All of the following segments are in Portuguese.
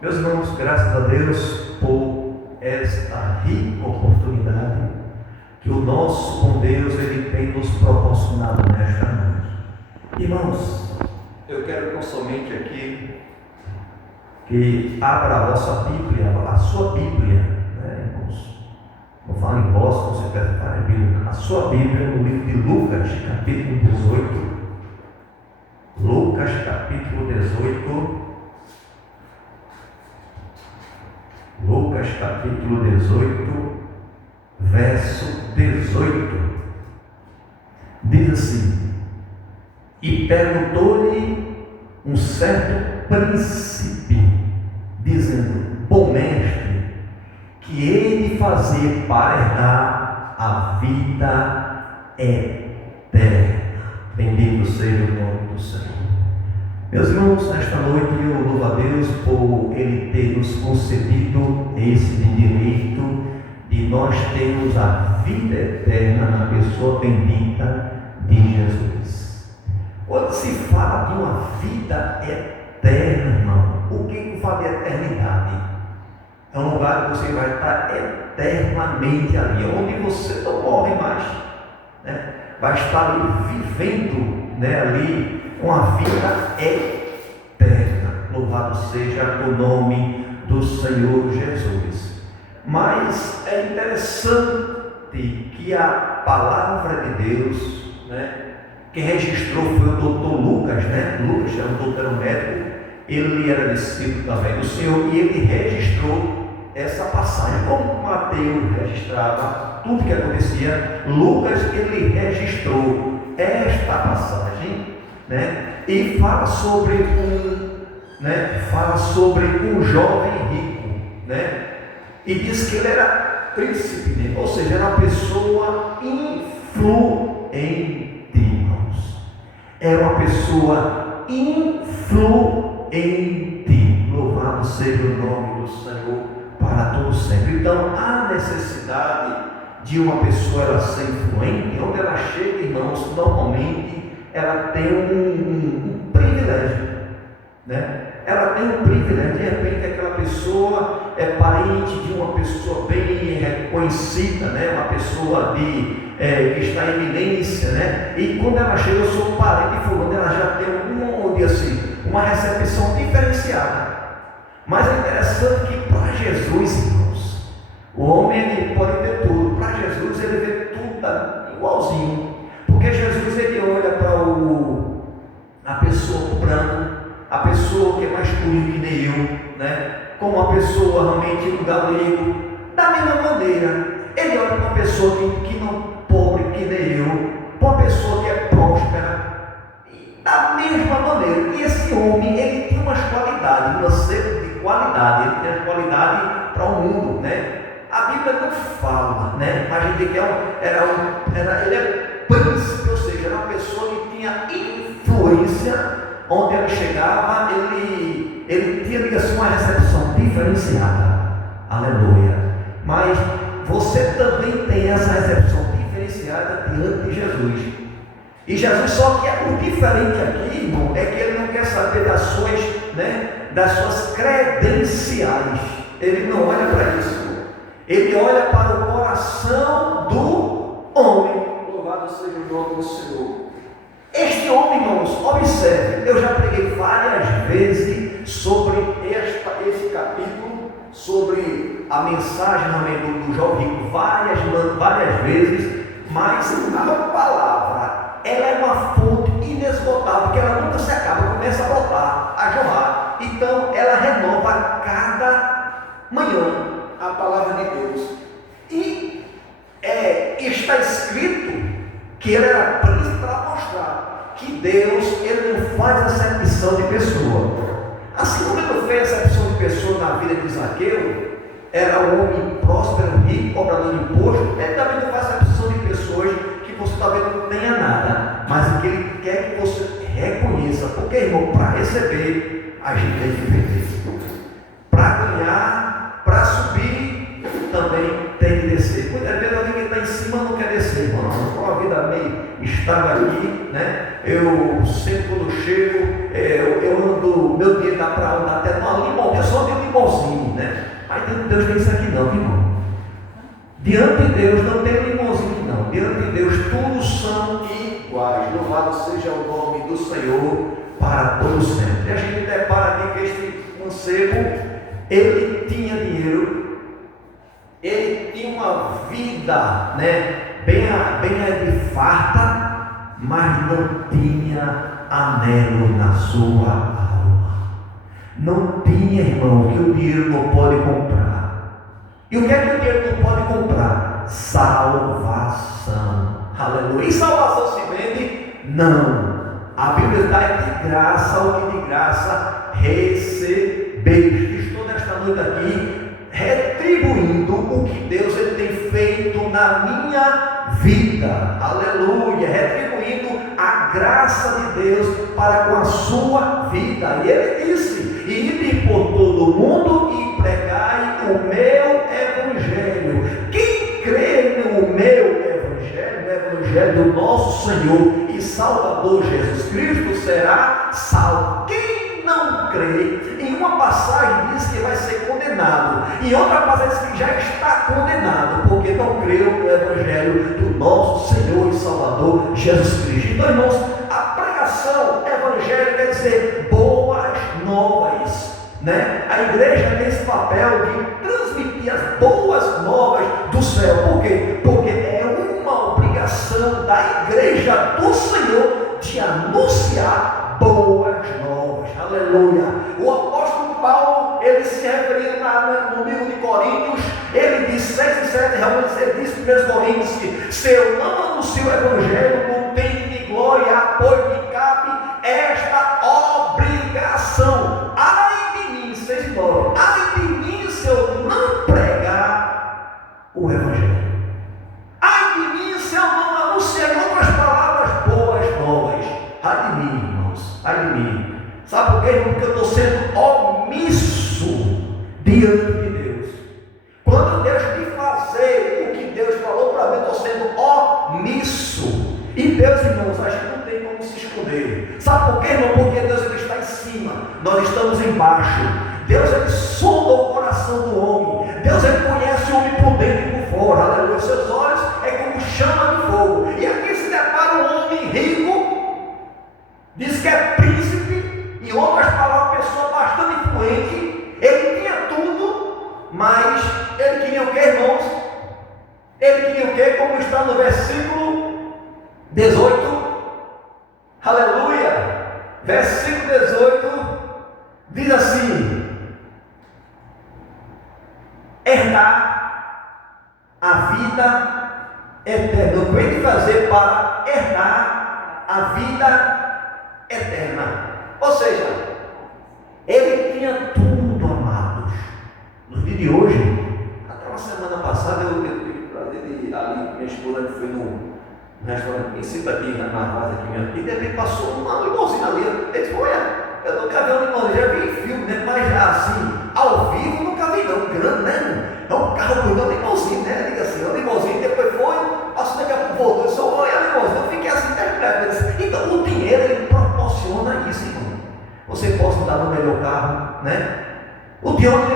Meus irmãos, graças a Deus por esta rica oportunidade que o nosso bom Deus ele tem nos proporcionado nesta noite. Irmãos, eu quero tão somente aqui que abra a vossa Bíblia, a sua Bíblia, né, irmãos? Não falo em voz, com certeza fala em Bíblia. A sua Bíblia no livro de Lucas, capítulo 18. Lucas, capítulo 18. Lucas capítulo 18, verso 18, diz assim: E perguntou-lhe um certo príncipe, dizendo: Bom mestre, que hei de fazer para herdar a vida eterna? Bendito seja o nome do Senhor. Meus irmãos, nesta noite eu louvo a Deus por Ele ter nos concedido esse direito de nós termos a vida eterna na pessoa bendita de Jesus. Quando se fala de uma vida eterna, irmão, o que fala de eternidade? É um lugar que você vai estar eternamente ali, onde você não morre mais, né? Vai estar ali vivendo, né, ali com a vida eterna. Louvado seja o nome do Senhor Jesus. Mas é interessante que a palavra de Deus, né, quem registrou foi o doutor Lucas, né? Lucas era um doutor médico, ele era discípulo também do Senhor e ele registrou essa passagem. Como Mateus registrava tudo que acontecia, Lucas ele registrou esta passagem, né? E fala sobre um jovem rico, né? E diz que ele era príncipe, né? Ou seja, era uma pessoa influente, irmãos. Era uma pessoa influente. Louvado seja o nome do Senhor para todos sempre. Então, há necessidade de uma pessoa ela ser influente. Onde ela chega, irmãos, normalmente ela tem um privilégio, né? Ela tem um privilégio. De repente aquela pessoa é parente de uma pessoa bem reconhecida, né? Uma pessoa que está em eminência, né? E quando ela chega, eu sou parente de fulano, ela já tem uma recepção diferenciada. Mas é interessante que para Jesus, irmãos, o homem ele pode ter tudo. Para Jesus ele vê tudo igualzinho. Porque Jesus ele olha para a pessoa branca, a pessoa que é mais purinho que nem eu, né? Como a pessoa realmente no galego, da mesma maneira. Ele olha para uma pessoa que não pobre que nem eu, para uma pessoa que é próspera, da mesma maneira. E esse homem ele tem umas qualidades, uma série de qualidades. Ele tem a qualidade para o mundo, né? A Bíblia não fala, né? Mas a gente vê que ele é príncipe, ou seja, era uma pessoa que tinha influência. Onde ele chegava, ele tinha, digamos, uma recepção diferenciada. Aleluia. Mas você também tem essa recepção diferenciada diante de Jesus. E Jesus, só que o diferente aqui, irmão, é que ele não quer saber das suas credenciais. Ele não olha para isso. Ele olha para o coração do homem. Louvado seja o nome do Senhor. Este homem, irmãos, observe, eu já preguei várias vezes sobre esse capítulo, sobre a mensagem do jovem rico, várias vezes, mas a palavra, ela é uma fonte inesgotável, que ela nunca se acaba, começa a brotar, a jorrar. Então, ela renova cada manhã a palavra de Deus. E está escrito que ele era príncipe para mostrar que Deus ele não faz acepção de pessoa. Assim como ele não fez acepção de pessoa na vida de Zaqueu, era um homem próspero, rico, cobrador de imposto. Ele também não faz acepção de pessoas que você talvez não tenha nada, mas que ele quer que você reconheça. Porque, irmão, para receber a gente tem que perder. Para ganhar, para subir, também tem que descer. Muitas vezes alguém que está em cima não quer descer, irmão. Com a vida meio estável aqui, né? Eu sempre quando chego, eu ando, meu dinheiro dá para andar até no Limão. Eu só ando em Deus tem isso aqui não, irmão. Diante de Deus não tem irmãozinho não. Diante de Deus todos são iguais. Louvado seja o nome do Senhor para todo sempre. E a gente depara aqui que este mancebo, ele tinha dinheiro, ele tinha uma vida, né, bem farta, mas não tinha anelo na sua alma. Não tinha, irmão, que o dinheiro não pode comprar. E o que é que o dinheiro não pode comprar? Salvação. Aleluia. E salvação se vende? Não. A Bíblia dá de graça o que de graça recebeis. Estou nesta noite aqui retribuindo o que Deus ele tem feito na minha vida. Aleluia. Retribuindo a graça de Deus para com a sua vida. E ele disse: ide por todo o mundo e pregai o meu evangelho. Quem crê no meu evangelho, no evangelho do nosso Senhor e Salvador Jesus Cristo, será salvo. Quem não crê, em uma passagem diz que vai ser condenado, em outra passagem diz que já está condenado, porque não creu no evangelho do nosso Senhor e Salvador Jesus Cristo. Então, irmãos, a pregação evangélica quer dizer boas novas, né? A igreja tem esse papel de transmitir as boas novas do céu. Por quê? Porque é uma obrigação da igreja do Senhor de anunciar boas novas. Aleluia. O apóstolo Paulo, ele se referindo no livro de Coríntios, ele diz 6 e 7, realmente ele diz em 1 Coríntios que se eu não anuncio o evangelho, não tem de glória, apoio me cabe esta obrigação. Ai de mim, 6 e 9, ai de mim se eu não pregar o evangelho. Ai de mim se eu não anunciar em outras palavras boas novas. Ai de mim, irmãos, ai de mim. Sabe por quê, irmão? Porque eu estou sendo omisso diante de Deus. Quando Deus me fazer o que Deus falou para mim, eu estou sendo omisso. E Deus, irmãos, a gente não tem como se esconder. Sabe por quê, irmão? Porque Deus ele está em cima, nós estamos embaixo. Deus ele sonda o coração do homem. Deus ele conhece o homem por dentro e por fora. Aleluia. Seus olhos é como chama de fogo. E aqui se depara um homem rico, diz que é príncipe, em outras palavras, pessoa bastante influente. Ele tinha tudo, mas ele queria o que, irmãos? Ele queria o que? Como está no versículo 18. Aleluia. Versículo 18 diz assim: herdar a vida eterna. O que ele fazer para herdar a vida eterna? Ou seja, ele tinha tudo, amados. No dia de hoje, até uma semana passada, eu tive o prazer de ir ali, minha esposa que foi no restaurante em cima aqui, na casa aqui mesmo, e de repente passou uma limusine ali. Ele disse: olha, eu nunca vi uma limusine, já vi em filme, né? Mas já assim, ao vivo, nunca vi não, grande, né? É um carro bonito, uma limusine, né? Diga assim, uma limusine, depois foi, passou daqui a pouco, voltou, eu disse: olha a limusine, eu fiquei assim, então o dinheiro, ele proporciona isso, irmão. Você pode andar no melhor carro, né? O dinheiro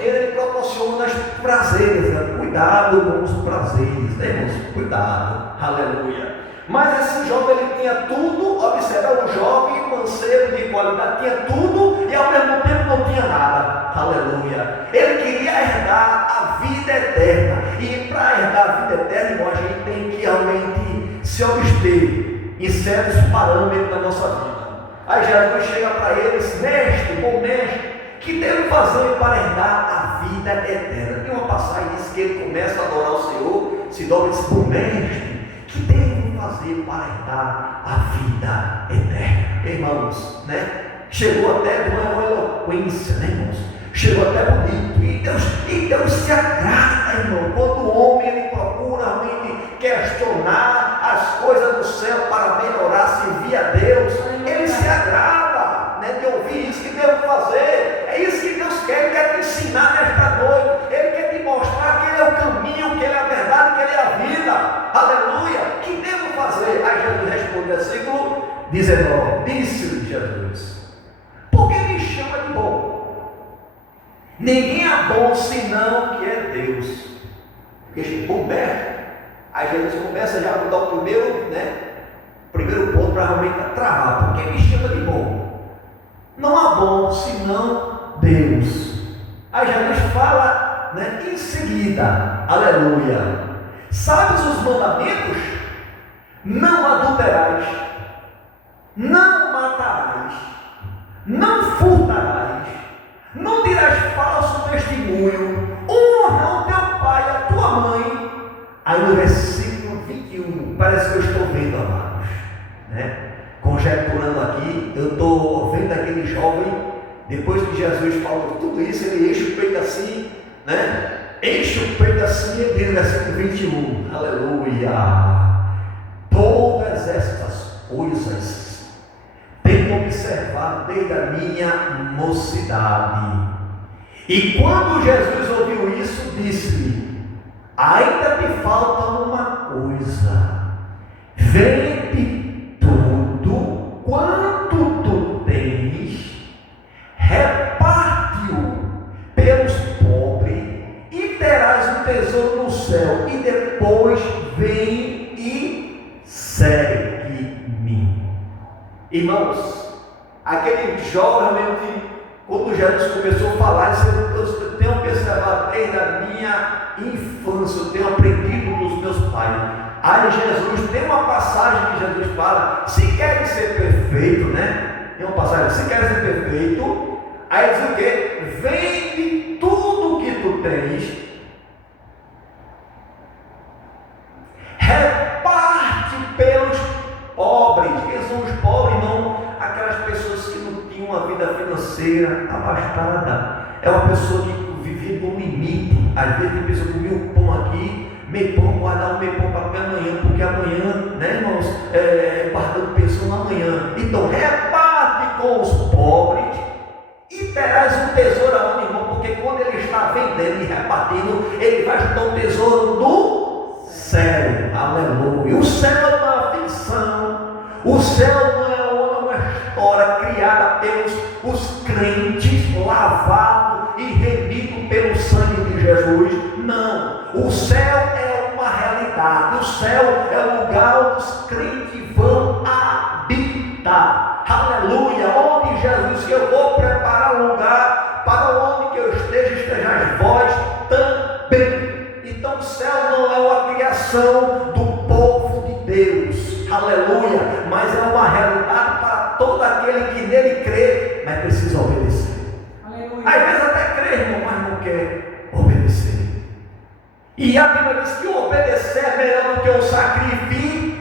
ele proporciona os prazeres, né? Cuidado com os prazeres, né, irmãos? Cuidado, aleluia. Mas esse jovem, ele tinha tudo, observa, um jovem mancebo de qualidade, tinha tudo e ao mesmo tempo não tinha nada, aleluia. Ele queria herdar a vida eterna, e para herdar a vida eterna, irmão, a gente tem que realmente se obster em certos parâmetros da nossa vida. Aí Jesus chega para ele e diz: mestre, bom mestre, que devo fazer para herdar a vida eterna? Tem uma passagem que diz que ele começa a adorar o Senhor, se dobra e diz: bom mestre, que devo fazer para herdar a vida eterna? Irmãos, né? Chegou até uma eloquência, né, irmãos? Chegou até bonito. E Deus se agrada, irmão, quando o homem ele procura realmente questionar as coisas do céu para melhorar, servir a Deus. Ele se agrada, né, de ouvir isso que devo fazer. É isso que Deus quer. Ele quer te ensinar nesta noite. Ele quer te mostrar que Ele é o caminho, que Ele é a verdade, que Ele é a vida. Aleluia. Que devo fazer? Aí Jesus responde, versículo 19: disse-lhe Jesus: por que me chama de bom? Ninguém é bom senão que é Deus. Porque começa, aí Jesus começa já a mudar o primeiro ponto para realmente travar. Porque me chama de bom? Não há bom senão Deus. Aí Jesus fala, em seguida, aleluia. Sabes os mandamentos? Não adulterarás, não matarás, não furtarás, não dirás falso testemunho, honra o teu pai e a tua mãe. Aí no versículo 21, parece que eu estou vendo, amados, conjecturando aqui, eu estou vendo aquele jovem, depois que Jesus falou tudo isso, ele enche o peito assim, enche o peito assim, e diz no versículo 21, aleluia. Todas estas coisas tenho observado desde a minha mocidade. E quando Jesus ouviu isso, disse-lhe: ainda te falta uma coisa. Vende tudo quanto tu tens, reparte-o pelos pobres, e terás um tesouro no céu, e depois vem e segue-me. Irmãos, aquele jovem, quando Jesus começou a falar, eu tenho observado desde a minha infância, eu tenho aprendido dos meus pais. Aí Jesus, tem uma passagem que Jesus fala: se querem ser perfeito, tem uma passagem: se querem ser perfeito, aí diz o quê? Vende tudo que tu tens, reparte pelos pobres. Quem são os pobres? Não aquelas pessoas que não tinham uma vida financeira abastada. É uma pessoa que vivia no limite. Às vezes tem pessoa que comia um pão aqui, meio pão, guardar um meio pão para amanhã, porque amanhã, irmãos, guardando pensão na manhã. Então, reparte com os pobres e terás um tesouro aonde, irmão? Porque quando ele está vendendo e repartindo, ele vai juntar um tesouro do céu. Aleluia. O céu não é uma ficção. O céu não é uma história criada pelos os crentes, lavado e remido pelo sangue de Jesus. Não. O céu é uma realidade. O céu é o lugar onde os crentes vão habitar. Aleluia. Onde Jesus, que eu vou preparar um lugar para onde que eu estejais vós também. Então o céu não é uma criação do povo de Deus, aleluia, mas é uma realidade para todo aquele que nele crê, mas precisa obedecer. Aleluia. Às vezes até crê, irmão, mas não quer obedecer. E a Bíblia diz que obedecer é melhor do que o sacrifício.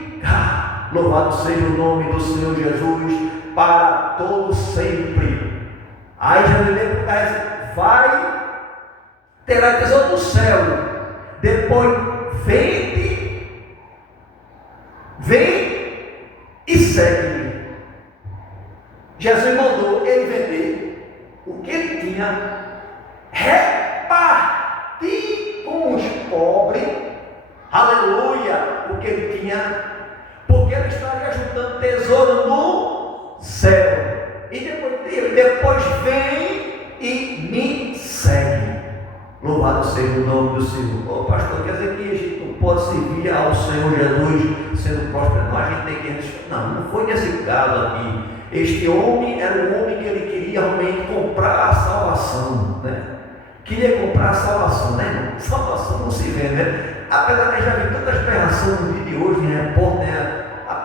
Louvado seja o nome do Senhor Jesus para todo sempre. Aí Jesus vai, terá tesouro no céu. Depois vem e segue-me. Jesus mandou ele vender o que ele tinha, repartir com os pobres, aleluia, o que ele tinha, porque ele estaria juntando tesouro no céu. E depois vem e me segue. Louvado seja o nome do Senhor. Pastor, quer dizer que a gente não pode servir ao Senhor Jesus sendo próspero? Não, a gente tem que... Não foi nesse caso aqui. Este homem era um homem que ele queria realmente comprar a salvação, Queria comprar a salvação, Salvação não se vê, Apesar de já ver tanta explicação no dia de hoje,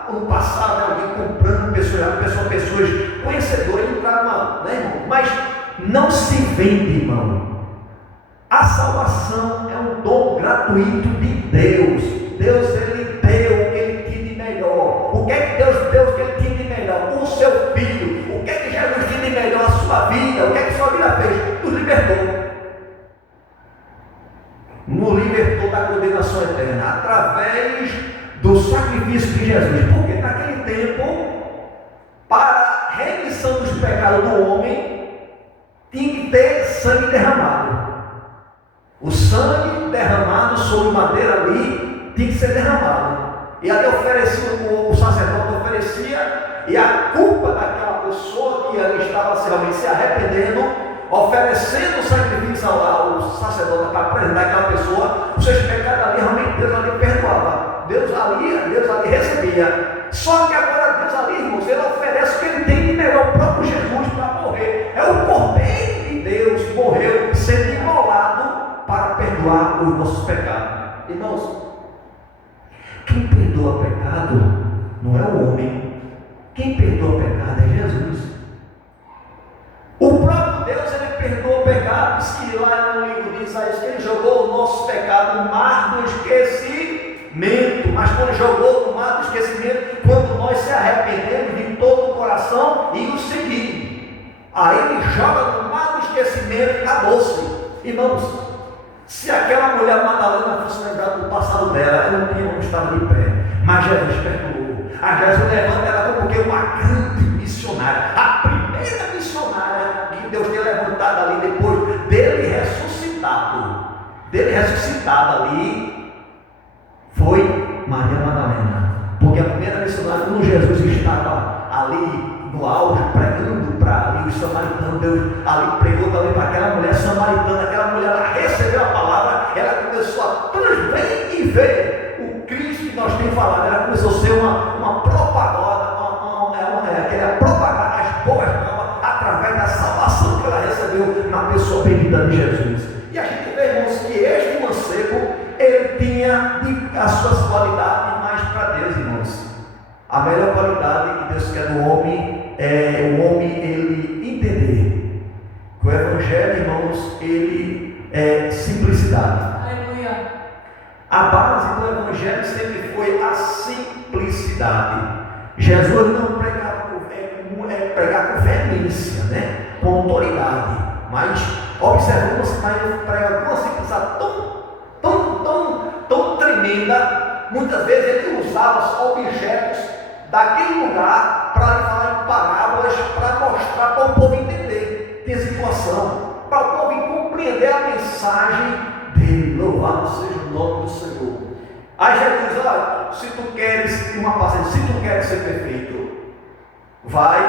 ano passado, alguém comprando pessoas conhecedoras, entraram, mas não se vende, irmão. A salvação é um dom gratuito de Deus. Deus, ele deu o que ele tinha de melhor. O que é que Deus deu que ele tinha de melhor? O seu filho. O que é que Jesus tinha de melhor? A sua vida. O que é que sua vida fez? Nos libertou. Nos libertou da condenação eterna através do sacrifício de Jesus. Porque naquele tempo, para a remissão dos pecados do homem, tinha que ter sangue derramado. O sangue derramado sobre madeira ali tinha que ser derramado. E ali oferecia, o sacerdote oferecia, e a culpa daquela pessoa que ali estava realmente se arrependendo, oferecendo o sacrifício diz ao sacerdote para apresentar aquela pessoa, os seus pecados ali, realmente Deus ali perdoava. Deus ali recebia. Só que agora Deus ali, irmãos, ele oferece o que ele tem de melhor, o próprio Jesus para morrer. É o Cordeiro de Deus, morreu sendo imolado para perdoar os nossos pecados. Irmãos, quem perdoa pecado não é o homem. Quem perdoa pecado é Jesus. O próprio Deus, ele perdoa pecados, que lá no livro de Isaías, que ele jogou o nosso pecado no mar do esquecimento. Mas quando jogou no mar do esquecimento, quando nós se arrependemos de todo o coração e o seguimos, aí ele joga no mar do esquecimento, acabou-se. Irmãos, se aquela mulher Madalena fosse lembrar do passado dela, ela não tinha como estava de pé, mas Jesus perdoou. A Jesus levanta ela como uma grande missionária, a primeira missionária que Deus tem levantado ali depois dele ressuscitado ali, foi Maria Madalena. Porque a primeira missionária, quando Jesus estava ali no auge, pregando para ali os samaritanos, Deus ali pregou também para aquela mulher samaritana. Aquela mulher, ela recebeu a palavra, ela começou a transver e ver o Cristo que nós temos falado. Ela começou a ser uma propaganda, ela propagar as boas novas através da salvação que ela recebeu na pessoa bendita de Jesus. E a gente vê, irmãos, que este mancebo, ele tinha as suas qualidades mais para Deus, irmãos. A melhor qualidade que Deus quer do homem é o homem ele entender que o Evangelho, irmãos, ele é simplicidade. Aleluia. A base do Evangelho sempre foi a simplicidade. Jesus não pregava com veemência, né? Com autoridade, mas observamos que ele prega com uma simplicidade tão tremenda. Muitas vezes ele usava os objetos daquele lugar para lhe falar em parábolas, para mostrar, para o povo entender a situação, para o povo compreender a mensagem dele. Louvado seja o nome do Senhor. Aí Jesus diz: olha, se tu queres uma paciência, se tu queres ser perfeito, vai,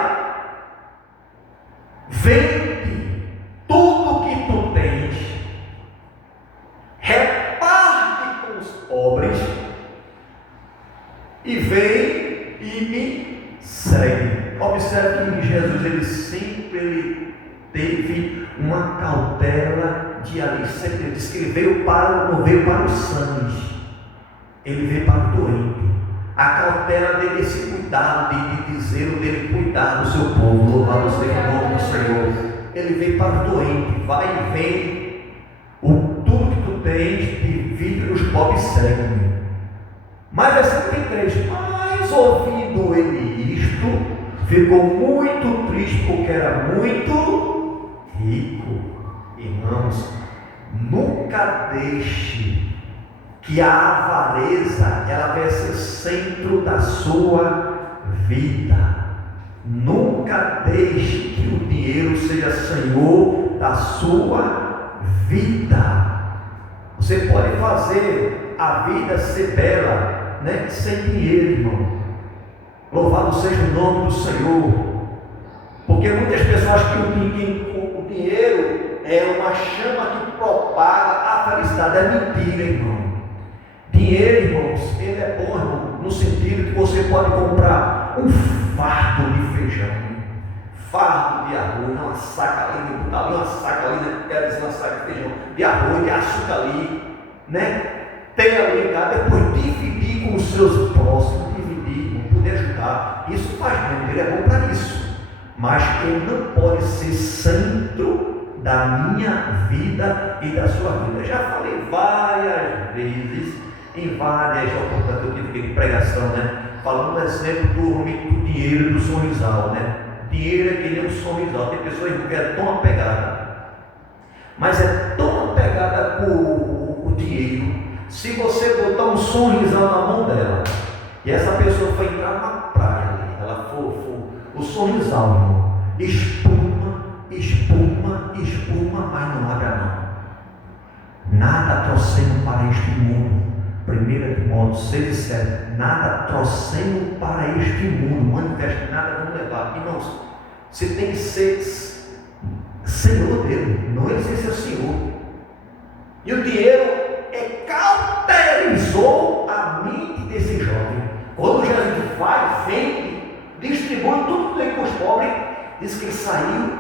vende tudo que tu tens, reparte com os pobres e vem e me segue. Observe que Jesus, ele sempre teve uma cautela de ali. Sempre diz que ele não veio para os sãos, ele veio para o doente. A cautela dele, esse cuidado de dizer, dele cuidar do seu povo. Louvado seja o nome do Senhor. Ele veio para o doente. Vai e vem, tudo que tu tens, divide os pobres, segue-me. Mas versículo 23: mas ouvindo ele isto, ficou muito triste, porque era muito rico. Irmãos, nunca deixe que a avareza ela vai ser centro da sua vida. Nunca deixe que o dinheiro seja senhor da sua vida. Você pode fazer a vida ser bela, né, sem dinheiro, irmão. Louvado seja o nome do Senhor. Porque muitas pessoas acham que o dinheiro é uma chama que propaga a felicidade. É mentira, irmão. Dinheiro, irmãos, ele é bom, irmão, no sentido que você pode comprar um fardo de feijão, fardo de arroz, uma saca ali, botar ali uma saca ali, né? Quer dizer, uma saca de feijão, de arroz, de açúcar ali, né? Tem ali, cara, depois dividir com os seus próximos, dividir, poder ajudar. Isso faz bem, ele é bom para isso, mas ele não pode ser centro da minha vida e da sua vida. Já falei várias vezes, em várias oportunidades eu tive aqui de pregação, né? Falando do exemplo do dinheiro e do sorrisal, né? Dinheiro é que nem um sorrisal. Tem pessoas que é tão apegada, mas é tão apegada com o dinheiro. Se você botar um sorrisal na mão dela, e essa pessoa foi entrar na praia, ela for o sorrisal, irmão, espuma, mas não abre a mão. Nada trouxemos para este mundo. 1 Timóteo 6,7. Nada trouxemos para este mundo. Manifesta, nada vamos levar. Irmãos, você tem que ser senhor dele, não ele ser seu senhor. E o dinheiro cauterizou a mente desse jovem. Quando Jesus vai, vende, distribui tudo que tem com os pobres, diz que ele saiu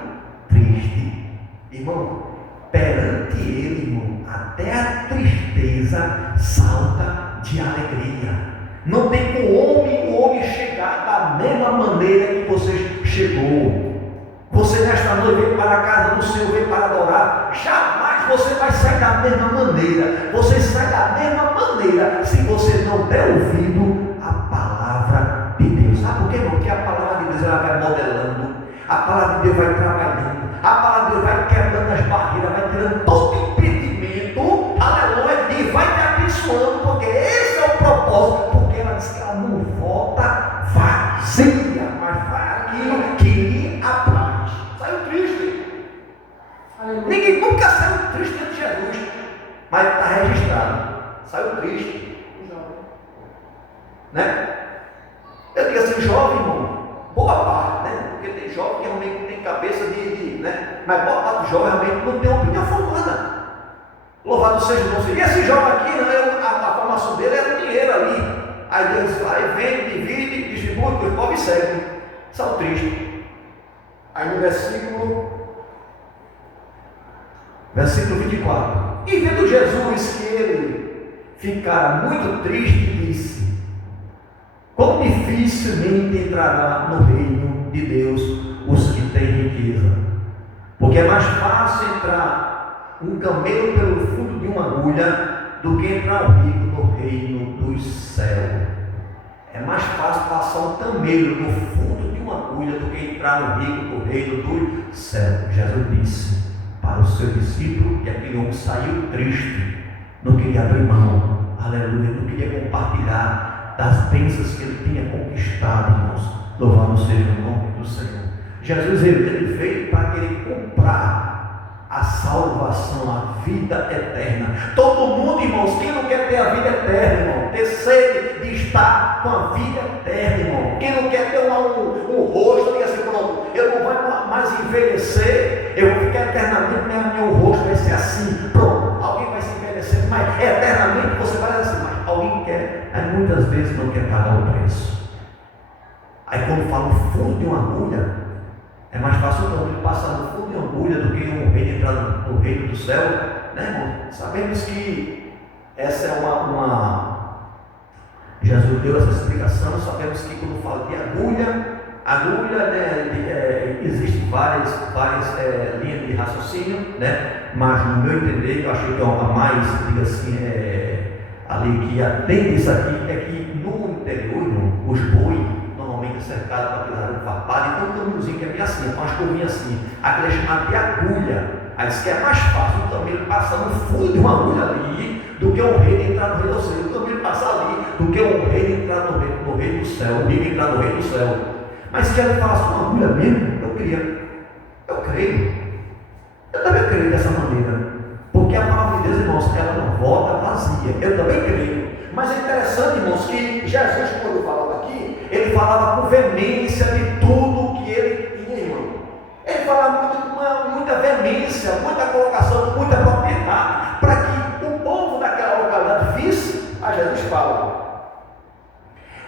triste. Irmão, perante ele, irmão, até a tristeza salta de alegria. Não tem como o homem chegar da mesma maneira que você chegou. Você nesta noite veio para a casa do Senhor, veio para adorar. Jamais você vai sair da mesma maneira. Você sai da mesma maneira se você não der ouvido à palavra de Deus. Sabe por quê, irmão? Porque a palavra de Deus ela vai modelando. A palavra de Deus vai trabalhando. A palavra de Deus vai quebrando as barreiras, vai tirando todo impedimento. Aleluia. E vai te abençoando, porque esse é o propósito. Porque ela diz que ela não volta vazia, mas vai aquilo que lhe apraz. Saiu triste. Ninguém nunca saiu triste diante de Jesus, mas está registrado. Saiu triste. Né? Eu digo assim, jovem, irmão, boa parte, né? Porque tem jovem que realmente tem cabeça né? Mas boa parte do jovem realmente não tem opinião formada. Louvado seja o Senhor. E esse jovem aqui, né, a formação dele era o dinheiro ali. Aí Deus vai, vende, divide, distribui, os pobres seguem. São tristes. Aí no versículo 24. E vendo Jesus que ele ficara muito triste, disse: quão dificilmente entrará no reino de Deus os que têm riqueza. Porque é mais fácil entrar um camelo pelo fundo de uma agulha do que entrar um rico no reino dos céus. É mais fácil passar um camelo no fundo de uma agulha do que entrar um rico no reino dos céus. Jesus disse para o seu discípulo que aquele homem saiu triste, não queria abrir mão, aleluia, não queria compartilhar das bênçãos que ele tinha conquistado, irmãos. Louvado seja o nome do Senhor. Jesus ele veio para querer comprar a salvação, a vida eterna. Todo mundo, irmãos, quem não quer ter a vida eterna, irmão, ter sede de estar com a vida eterna, irmão, quem não quer ter um rosto, diga assim, pronto, eu não vou mais envelhecer, eu vou ficar eternamente, meu rosto vai ser assim, pronto, alguém vai se envelhecer, mas eternamente você vai assim, mas alguém quer, mas muitas vezes não quer pagar o preço. Aí quando fala o fundo de uma agulha, é mais fácil então ele passar no fundo de uma agulha do que um rei entrar no reino do céu, né, irmão? Sabemos que essa é Jesus deu essa explicação. Sabemos que quando fala de agulha, né, existem várias linhas de raciocínio, né? Mas no meu entender, eu achei que é uma mais, diga assim, ali que atende isso aqui, é que no interior, irmão, os bois normalmente cercado para pisar no farpado, então um caminhozinho que é bem assim, com as curvinhas assim, aquele é chamado de agulha. Aí diz que é mais fácil o camelo passar no fundo de uma agulha ali do que um rei entrar no reino do céu. O camelo passar ali do que um rei entrar no reino do céu, o rei entrar no reino do céu. Mas se ele falasse uma agulha mesmo, eu creio. Eu também creio dessa maneira, porque a palavra de Deus, irmãos, ela não volta vazia. Eu também creio. Mas é interessante, irmãos, que Jesus, quando falava aqui, ele falava com veemência de tudo que ele tinha, irmão. Ele falava com muita veemência, muita colocação, muita propriedade, para que o povo daquela localidade visse. A Jesus fala: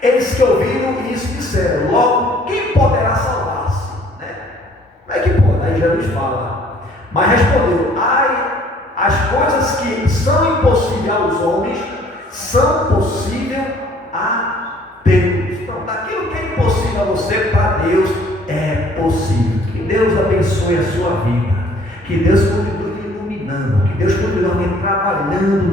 eles que ouviram isso disseram, logo, quem poderá salvar-se? Né? Como é que pode? Aí Jesus fala: mas respondeu: as coisas que são impossíveis aos homens são possíveis a Deus. Então, daquilo que é impossível a você, para Deus é possível. Que Deus abençoe a sua vida, que Deus continue iluminando, que Deus continue trabalhando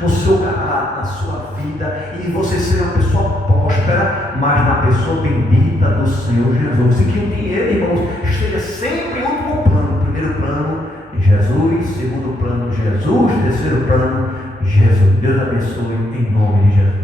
no seu caráter, na sua vida, e você seja uma pessoa próspera, mas na pessoa bendita do Senhor Jesus. E que o dinheiro, irmãos, esteja sempre em último plano. Primeiro plano, Jesus. Segundo plano, Jesus. Terceiro plano, Jesus. Deus abençoe em nome de Jesus.